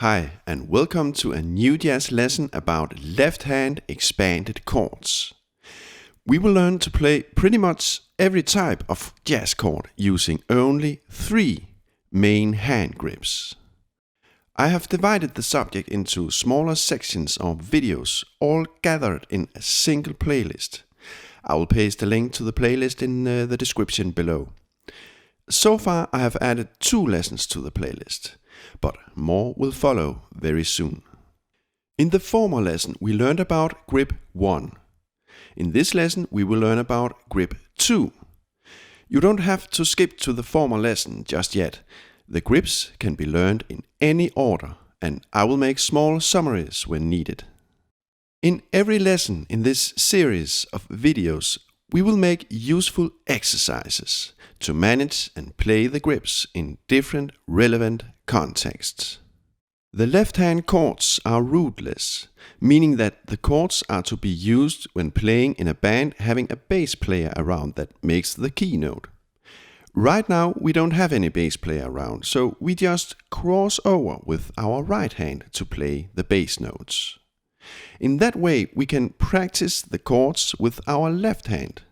Hi, and welcome to a new jazz lesson about left-hand expanded chords. We will learn to play pretty much every type of jazz chord using only 3 main hand grips. I have divided the subject into smaller sections of videos, all gathered in a single playlist. I will paste a link to the playlist in the description below. So far I have added 2 lessons to the playlist, but more will follow very soon. In the former lesson we learned about grip 1. In this lesson we will learn about grip 2. You don't have to skip to the former lesson just yet. The grips can be learned in any order, and I will make small summaries when needed. In every lesson in this series of videos we will make useful exercises to manage and play the grips in different relevant contexts. The left-hand chords are rootless, meaning that the chords are to be used when playing in a band having a bass player around that makes the keynote. Right now we don't have any bass player around, so we just cross over with our right hand to play the bass notes. In that way we can practice the chords with our left hand.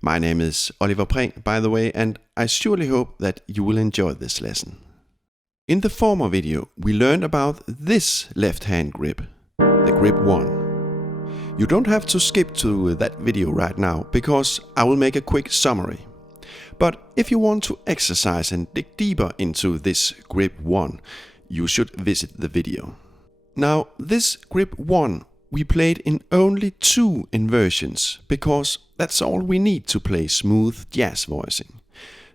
My name is Oliver Prehn, by the way, and I surely hope that you will enjoy this lesson. In the former video we learned about this left hand grip, the grip 1. You don't have to skip to that video right now because I will make a quick summary. But if you want to exercise and dig deeper into this grip 1, you should visit the video. Now, this grip 1 we played in only 2 inversions, because that's all we need to play smooth jazz voicing.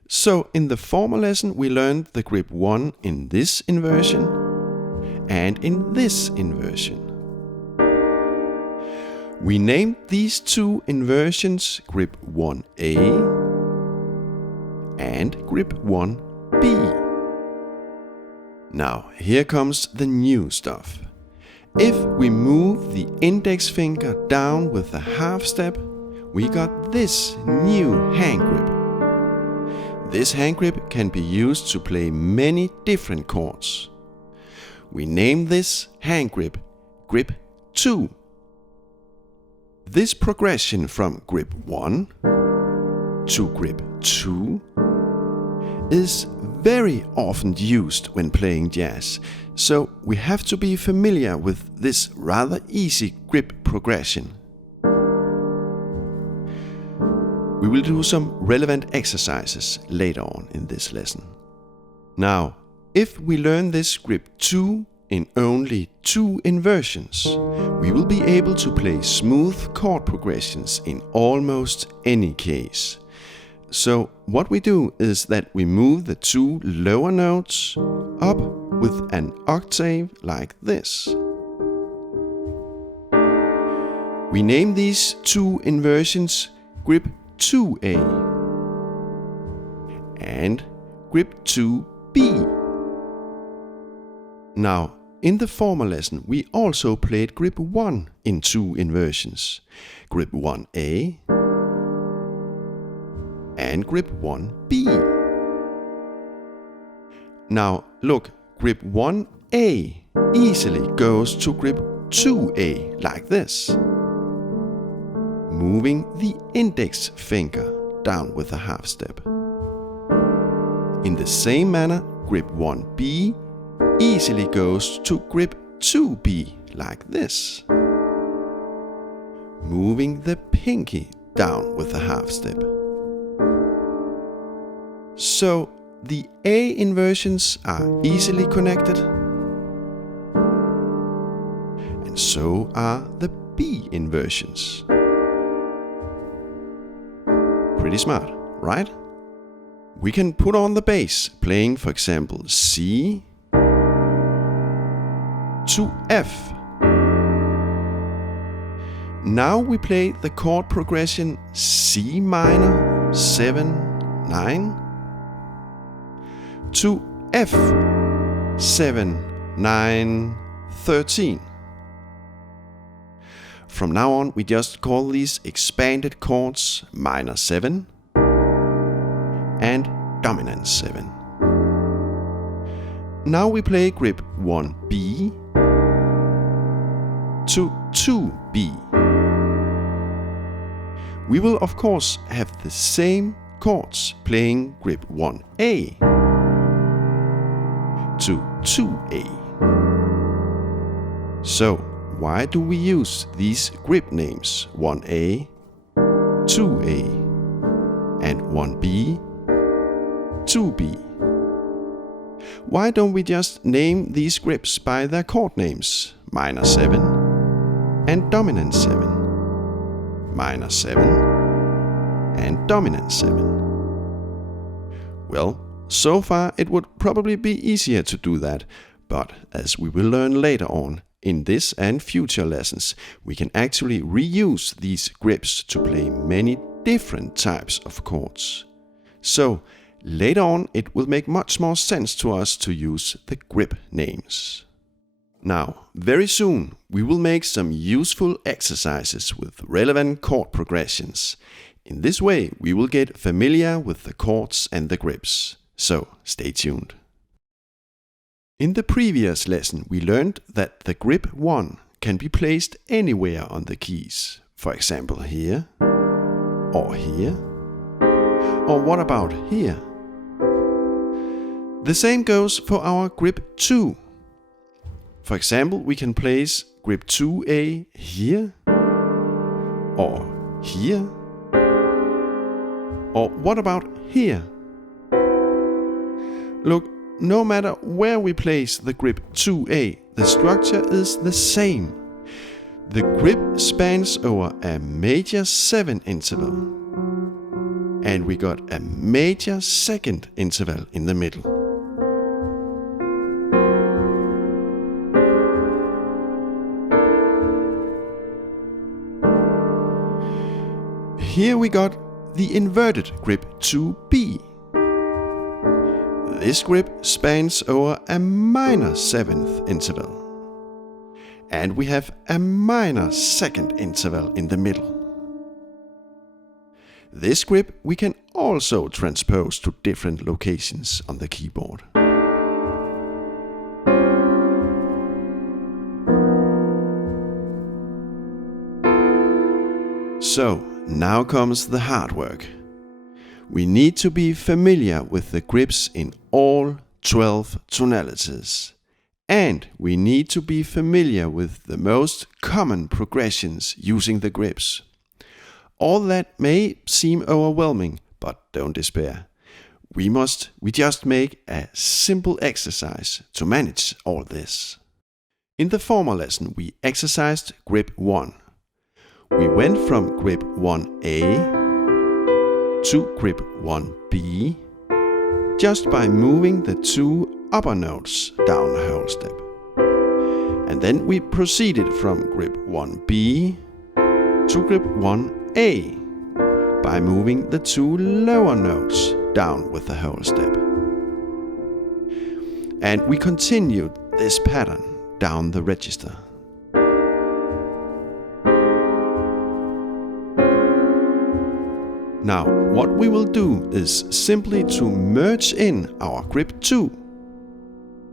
So in the former lesson we learned the grip 1 in this inversion and in this inversion. We named these 2 inversions grip 1A and grip 1B. Now here comes the new stuff. If we move the index finger down with a half step, we got this new hand grip. This hand grip can be used to play many different chords. We name this hand grip grip 2. This progression from grip 1 to grip 2 is very often used when playing jazz, so we have to be familiar with this rather easy grip progression. We will do some relevant exercises later on in this lesson. Now, if we learn this grip 2 in only 2 inversions, we will be able to play smooth chord progressions in almost any case. So what we do is that we move the 2 lower notes up with an octave like this. We name these 2 inversions grip 2A and grip 2B. Now, in the former lesson we also played grip 1 in 2 inversions, grip 1A and grip 1B. Now look, grip 1A easily goes to grip 2A like this, moving the index finger down with a half step. In the same manner, grip 1B easily goes to grip 2B like this, moving the pinky down with a half step. So the A inversions are easily connected, and so are the B inversions. Pretty smart, right? We can put on the bass, playing for example C to F. Now we play the chord progression C minor 7, 9 to F 7, 9, 13. From now on we just call these expanded chords minor 7 and dominant 7. now we play grip 1B to 2B. We will of course have the same chords playing grip 1A to 2A. So why do we use these grip names 1A, 2A and 1B, 2B? Why don't we just name these grips by their chord names, minor 7 and dominant 7, minor 7 and dominant 7? Well, so far it would probably be easier to do that, but as we will learn later on in this and future lessons, we can actually reuse these grips to play many different types of chords. So later on it will make much more sense to us to use the grip names. Now, very soon we will make some useful exercises with relevant chord progressions. In this way we will get familiar with the chords and the grips. So stay tuned. In the previous lesson we learned that the grip 1 can be placed anywhere on the keys. For example here, or here, or what about here? The same goes for our grip 2. For example, we can place grip 2A here, or here, or what about here? Look, no matter where we place the grip 2A, the structure is the same. The grip spans over a major 7 interval, and we got a major second interval in the middle. Here we got the inverted grip 2B. This grip spans over a minor 7th interval. And we have a minor second interval in the middle. This grip we can also transpose to different locations on the keyboard. So, now comes the hard work. We need to be familiar with the grips in all 12 tonalities. And we need to be familiar with the most common progressions using the grips. All that may seem overwhelming, but don't despair. We just make a simple exercise to manage all this. In the former lesson we exercised grip 1. We went from grip 1A to grip 1B just by moving the 2 upper notes down a whole step. And then we proceeded from grip 1B to grip 1A by moving the 2 lower notes down with a whole step. And we continued this pattern down the register. Now, what we will do is simply to merge in our grip 2.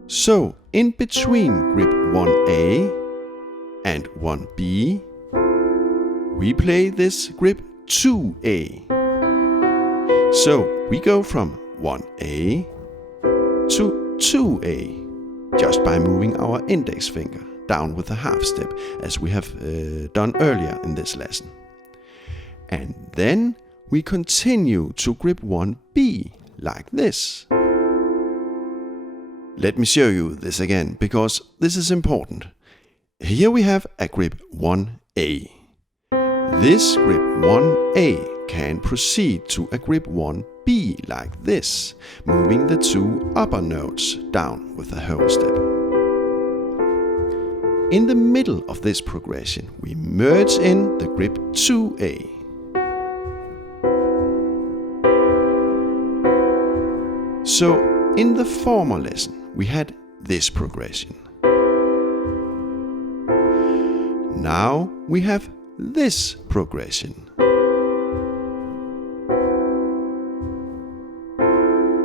So, in between grip 1A and 1B, we play this grip 2A. So, we go from 1A to 2A, just by moving our index finger down with a half step, as we have done earlier in this lesson. And then we continue to grip 1B, like this. Let me show you this again, because this is important. Here we have a grip 1A. This grip 1A can proceed to a grip 1B like this, moving the 2 upper notes down with a whole step. In the middle of this progression, we merge in the grip 2A. So, in the former lesson, we had this progression. Now we have this progression.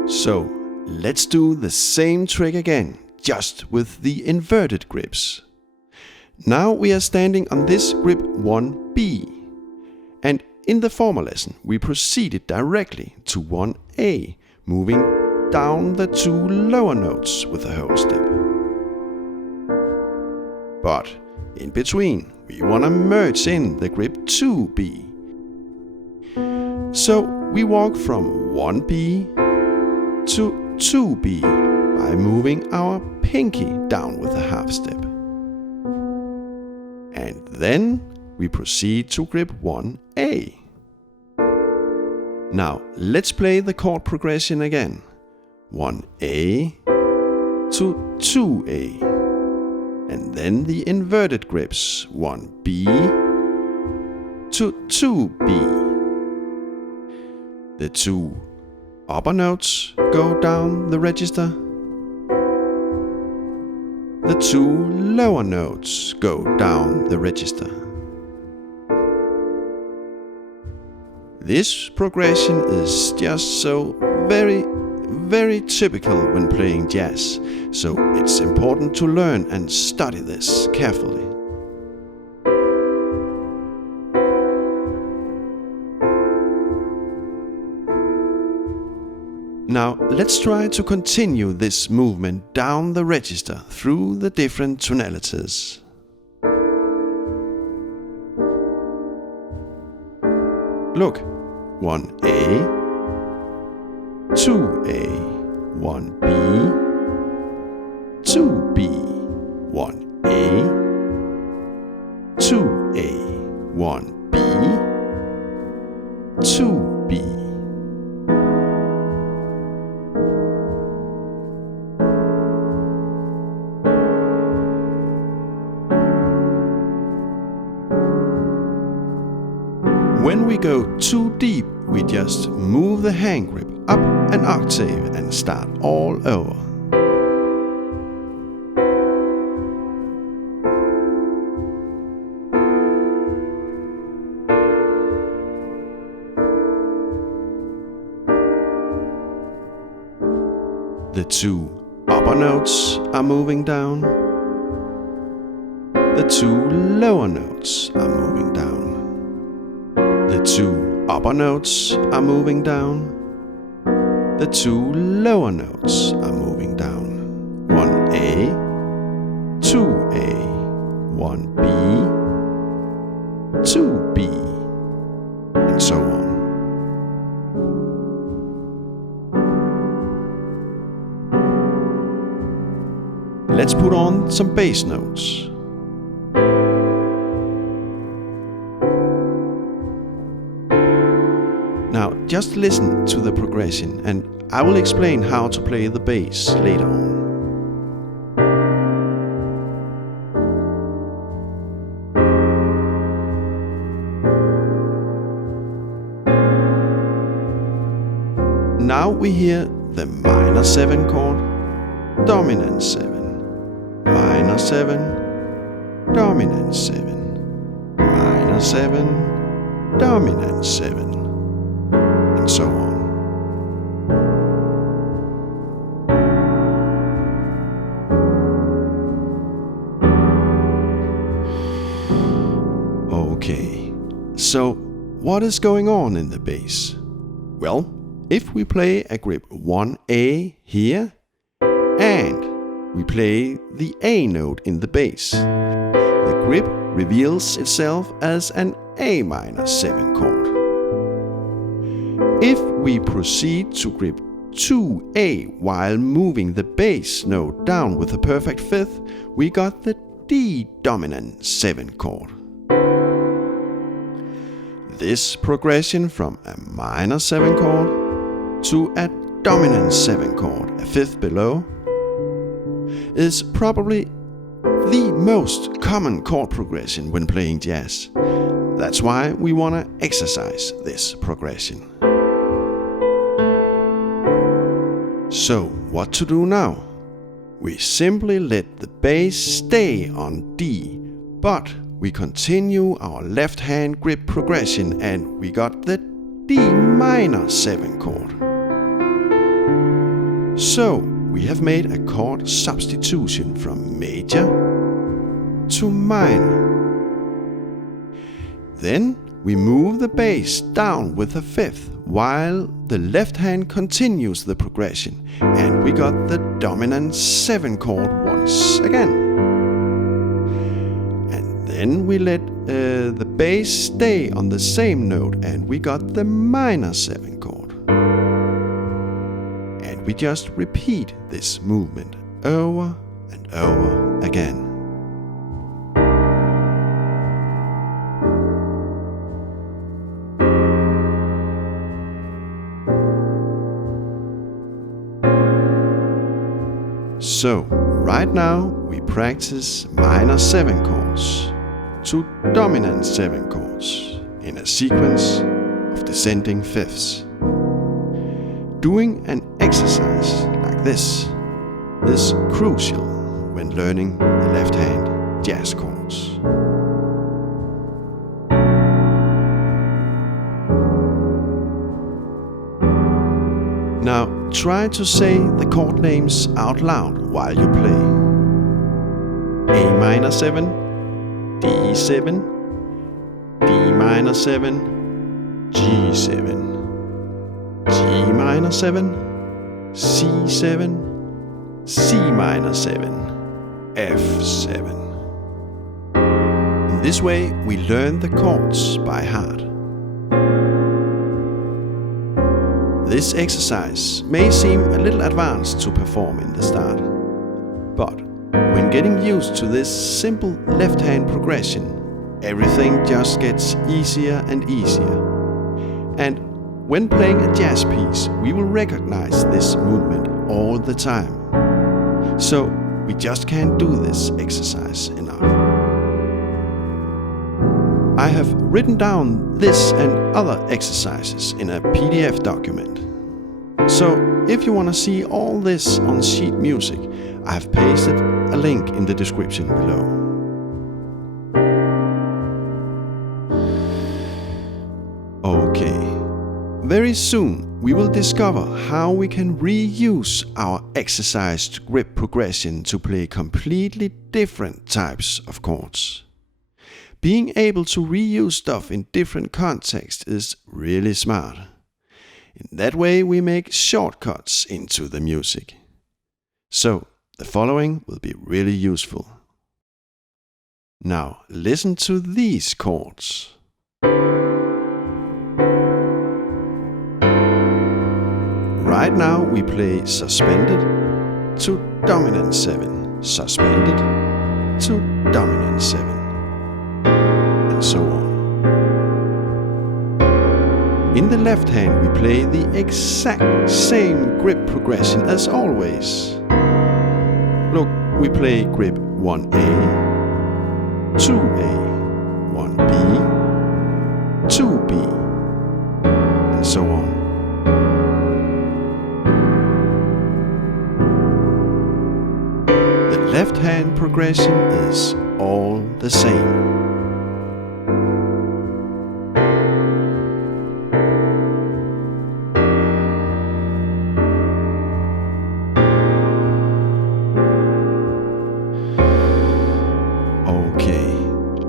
So, let's do the same trick again, just with the inverted grips. Now we are standing on this grip 1B, and in the former lesson we proceeded directly to 1A, moving down the 2 lower notes with the whole step. But in between we want to merge in the grip 2B. So we walk from 1B to 2B by moving our pinky down with a half step. And then we proceed to grip 1A. Now let's play the chord progression again. 1A to 2A. And then the inverted grips 1B to 2B. The 2 upper notes go down the register. The 2 lower notes go down the register. This progression is just so very typical when playing jazz, so it's important to learn and study this carefully. Now let's try to continue this movement down the register through the different tonalities. Look, 1A, 2A, 1B, 2B, 1A, 2A, 1B, 2B. When we go too deep, we just move the hand grip up an octave and start all over. The 2 upper notes are moving down. The 2 lower notes are moving down. The 2 upper notes are moving down. The 2 lower notes are moving down. 1A, 2A, 1B, 2B, and so on. Let's put on some bass notes. Now just listen to the progression and I will explain how to play the bass later on. Now we hear the minor 7 chord, dominant 7, minor 7, dominant 7, minor 7, dominant 7. And so on. Okay, so what is going on in the bass? Well, if we play a grip 1A here and we play the A note in the bass, the grip reveals itself as an A minor 7 chord. If we proceed to grip 2A while moving the bass note down with a perfect fifth, we got the D dominant 7 chord. This progression from a minor 7 chord to a dominant 7 chord, a fifth below, is probably the most common chord progression when playing jazz. That's why we want to exercise this progression. So what to do now? We simply let the bass stay on D, but we continue our left hand grip progression and we got the D minor 7 chord. So we have made a chord substitution from major to minor. Then we move the bass down with a fifth while the left hand continues the progression, and we got the dominant 7 chord once again. And then we let the bass stay on the same note, and we got the minor 7 chord. And we just repeat this movement over and over again. So, right now we practice minor 7 chords to dominant 7 chords in a sequence of descending fifths. Doing an exercise like this is crucial when learning the left hand jazz chords. Now try to say the chord names out loud while you play. A minor 7, D7, D minor 7, G7, G minor 7, C7, C minor 7, F7. In this way we learn the chords by heart. This exercise may seem a little advanced to perform in the start, but when getting used to this simple left-hand progression, everything just gets easier and easier. And when playing a jazz piece, we will recognize this movement all the time. So we just can't do this exercise enough. I have written down this and other exercises in a PDF document. So if you want to see all this on sheet music, I have pasted a link in the description below. Okay, very soon we will discover how we can reuse our exercised grip progression to play completely different types of chords. Being able to reuse stuff in different contexts is really smart. In that way we make shortcuts into the music. So the following will be really useful. Now listen to these chords. Right now we play suspended to dominant 7, suspended to dominant 7. And so on. In the left hand we play the exact same grip progression as always. Look, we play grip 1A, 2A, 1B, 2B, and so on. The left hand progression is all the same.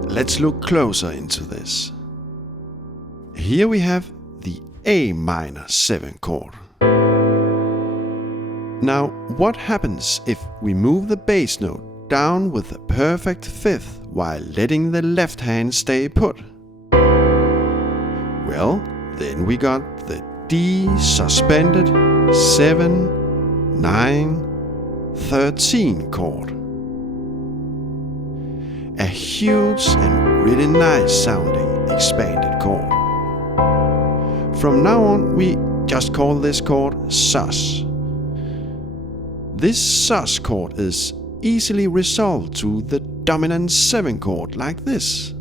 Let's look closer into this. Here we have the A minor 7 chord. Now, what happens if we move the bass note down with a perfect fifth while letting the left hand stay put? Well, then we got the D suspended 7, 9, 13 chord. A huge and really nice sounding expanded chord. From now on we just call this chord sus. This sus chord is easily resolved to the dominant 7 chord like this.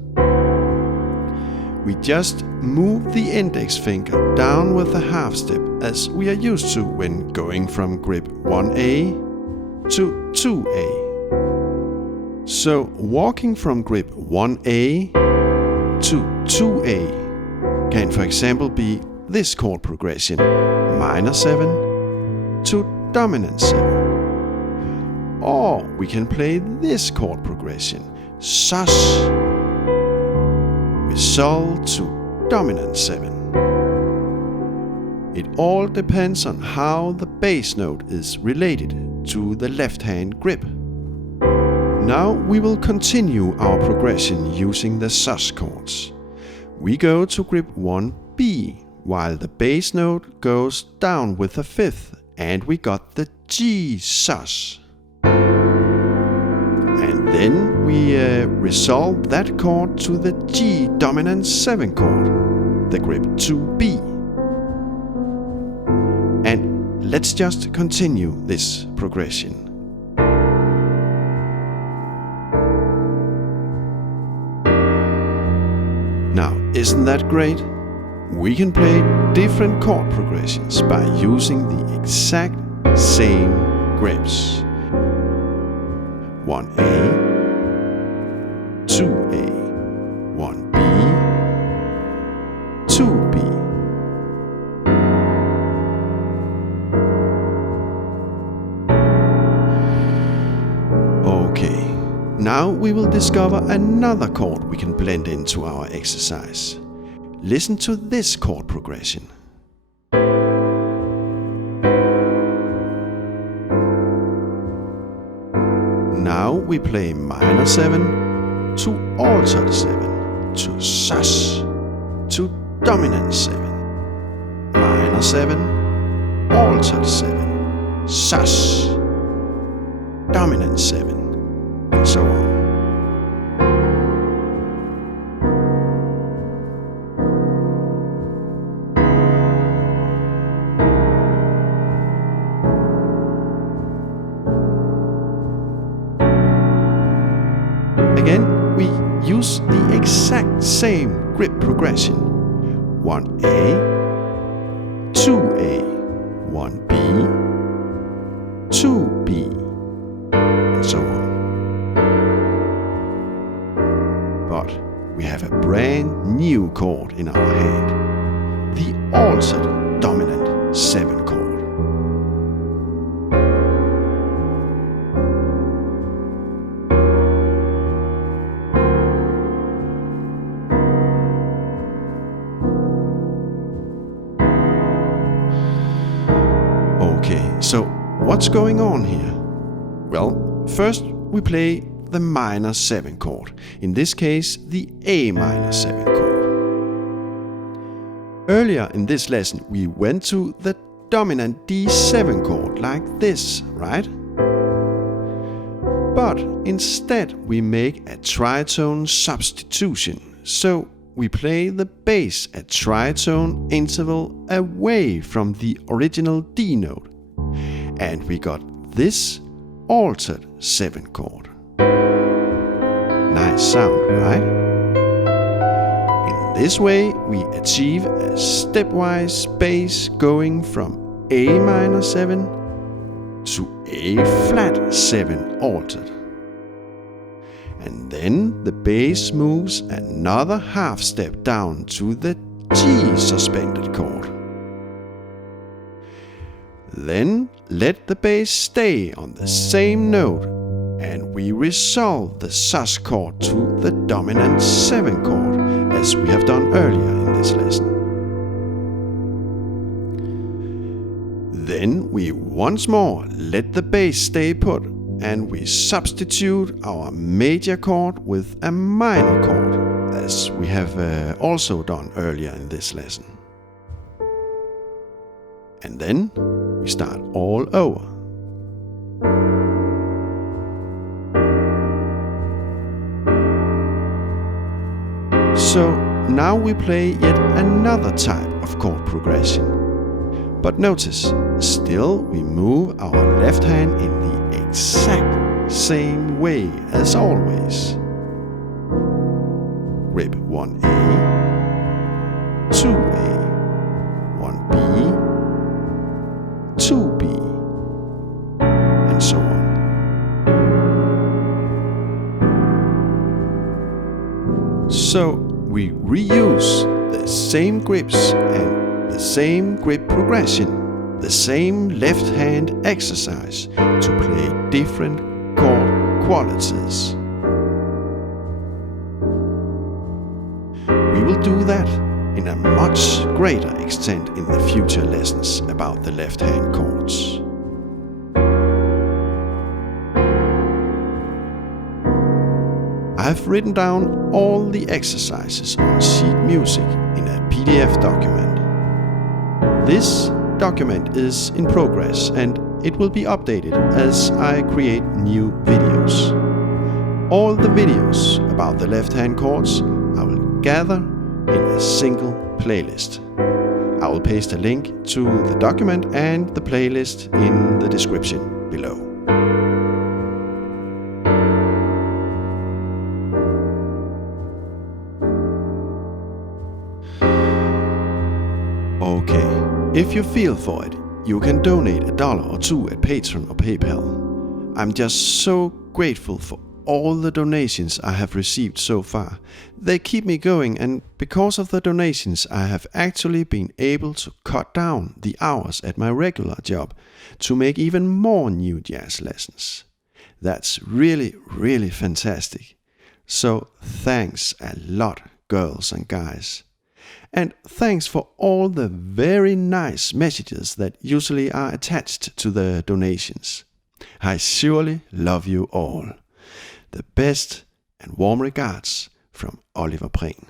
We just move the index finger down with a half step as we are used to when going from grip 1A to 2A. So walking from grip 1A to 2A can for example be this chord progression minor 7 to dominant 7. Or we can play this chord progression, sus, resolve to dominant 7. It all depends on how the bass note is related to the left hand grip. Now we will continue our progression using the sus chords. We go to grip 1B, while the bass note goes down with the 5th, and we got the G sus. And then we resolve that chord to the G dominant 7 chord, the grip 2B. And let's just continue this progression. Now, isn't that great? We can play different chord progressions by using the exact same grips. 1A, 2A, 1B, 2B. Okay, now we will discover another chord we can blend into our exercise. Listen to this chord progression. Now we play minor 7 to altered 7 to sus to dominant 7. Minor 7, altered 7, sus, dominant 7, and so on. Again, we use the exact same grip progression. 1A, 2A, 1B, 2B, and so on. But we have a brand new chord in our hand, the altered dominant 7 chord. Okay, so what's going on here? Well, first we play the minor 7 chord, in this case the A minor 7 chord. Earlier in this lesson we went to the dominant D7 chord like this, right? But instead we make a tritone substitution, so we play the bass at tritone interval away from the original D note, and we got this altered 7 chord. Nice sound, right? In this way we achieve a stepwise bass going from A minor 7 to A flat 7 altered. And then the bass moves another half step down to the G suspended chord. Then let the bass stay on the same note, and we resolve the sus chord to the dominant 7 chord, as we have done earlier in this lesson. Then we once more let the bass stay put, and we substitute our major chord with a minor chord, as we have also done earlier in this lesson. And then we start all over. So now we play yet another type of chord progression. But notice, still we move our left hand in the exact same way as always. Grip 1A, 2A, 1B, 2B, and so on. So we reuse the same grips and the same grip progression, the same left hand exercise to play different chord qualities. We will do that in a much greater extent in the future lessons about the left hand chords. I have written down all the exercises on sheet music in a PDF document. This document is in progress and it will be updated as I create new videos. All the videos about the left hand chords I will gather in a single playlist. I will paste a link to the document and the playlist in the description below. Okay, if you feel for it, you can donate $1 or $2 at Patreon or PayPal. I'm just so grateful for all the donations I have received so far. They keep me going, and because of the donations I have actually been able to cut down the hours at my regular job to make even more new jazz lessons. That's really, really fantastic. So thanks a lot, girls and guys. And thanks for all the very nice messages that usually are attached to the donations. I surely love you all. The best and warm regards from Oliver Prehn.